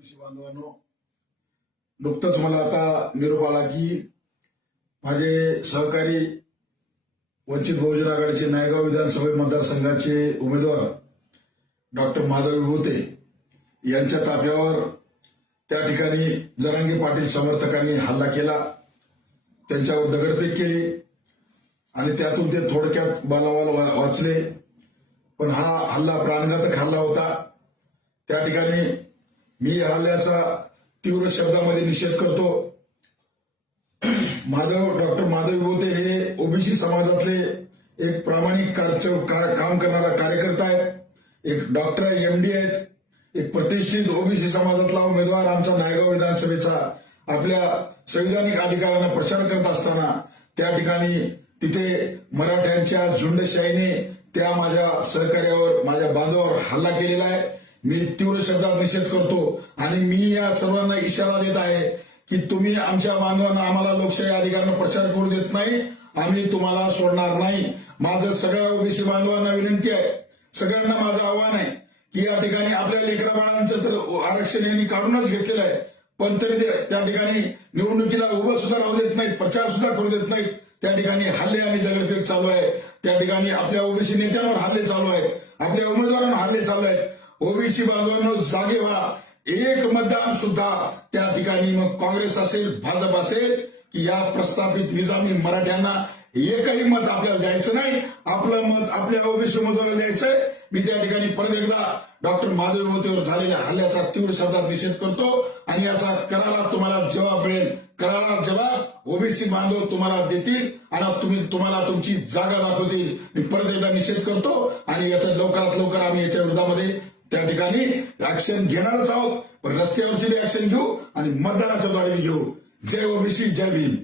बांधवांनो नुकतंच मला आता निरोप आला की माझे सहकारी वंचित बहुजन आघाडीचे नायगाव विधानसभा मतदारसंघाचे उमेदवार डॉक्टर माधव विभूते यांच्या ताफ्यावर त्या ठिकाणी जरांगे पाटील समर्थकांनी हल्ला केला. त्यांच्यावर दगडफेक केली आणि त्यातून ते थोडक्यात बालावाल वा- वाचले. पण हा हल्ला प्राणघातक हल्ला होता. त्या ठिकाणी मी या हल्ल्याचा तीव्र शब्दामध्ये निषेध करतो. माधव डॉक्टर माधव विभूते हे ओबीसी समाजातले एक प्रामाणिक काम करणारा कार्यकर्ता आहे एक डॉक्टर एमडी आहेत. एक प्रतिष्ठित ओबीसी समाजातला उमेदवार आमचा नायगाव विधानसभेचा. आपल्या संविधानिक अधिकारांना प्रचार करत असताना त्या ठिकाणी तिथे मराठ्यांच्या झुंडशाहीने त्या माझ्या सहकार्यावर माझ्या बांधवावर हल्ला केलेला आहे. मी तीव्र शब्दात निषेध करतो आणि मी या सर्वांना इशारा देत आहे की तुम्ही आमच्या बांधवांना आम्हाला लोकशाही अधिकारानं प्रचार करू देत नाही आम्ही तुम्हाला सोडणार नाही. माझं सगळ्या ओबीसी बांधवांना विनंती आहे. सगळ्यांना माझं आव्हान आहे की या ठिकाणी आपल्या लेकरा बाळांचं तर आरक्षण यांनी काढूनच घेतलेलं आहे. पण तरी त्या ठिकाणी निवडणुकीला उभं सुद्धा राहू देत नाहीत प्रचार सुद्धा करू देत नाहीत. त्या ठिकाणी हल्ले आणि दगडफेक चालू आहे. त्या ठिकाणी आपल्या ओबीसी नेत्यांवर हल्ले चालू आहेत. आपल्या उमेदवारांवर हल्ले चालू आहेत. ओबीसी बांधवांनो जागे व्हा. एक मतदान सुद्धा त्या ठिकाणी मग काँग्रेस असेल भाजप असेल की या प्रस्थापित निजामी मराठ्यांना एकही मत आपल्याला द्यायचं नाही. आपलं मत आपल्या ओबीसी उमेदवाराला द्यायचंय. मी त्या ठिकाणी परत एकदा डॉक्टर माधव झालेल्या हल्ल्याचा तीव्र शब्दात निषेध करतो आणि याचा कराला तुम्हाला जबाब मिळेल. कराला जबाब ओबीसी बांधव तुम्हाला देतील आणि तुम्ही तुम्हाला तुमची जागा दाखवतील. मी परत एकदा निषेध करतो आणि याचा लवकरात लवकर आम्ही याच्या विरोधामध्ये त्या ठिकाणी ऍक्शन घेणारच आहोत. पण रस्त्यावरची बी ऍक्शन घेऊ आणि मतदानाच्या द्वारे घेऊ. जय ओबीसी जय भीम.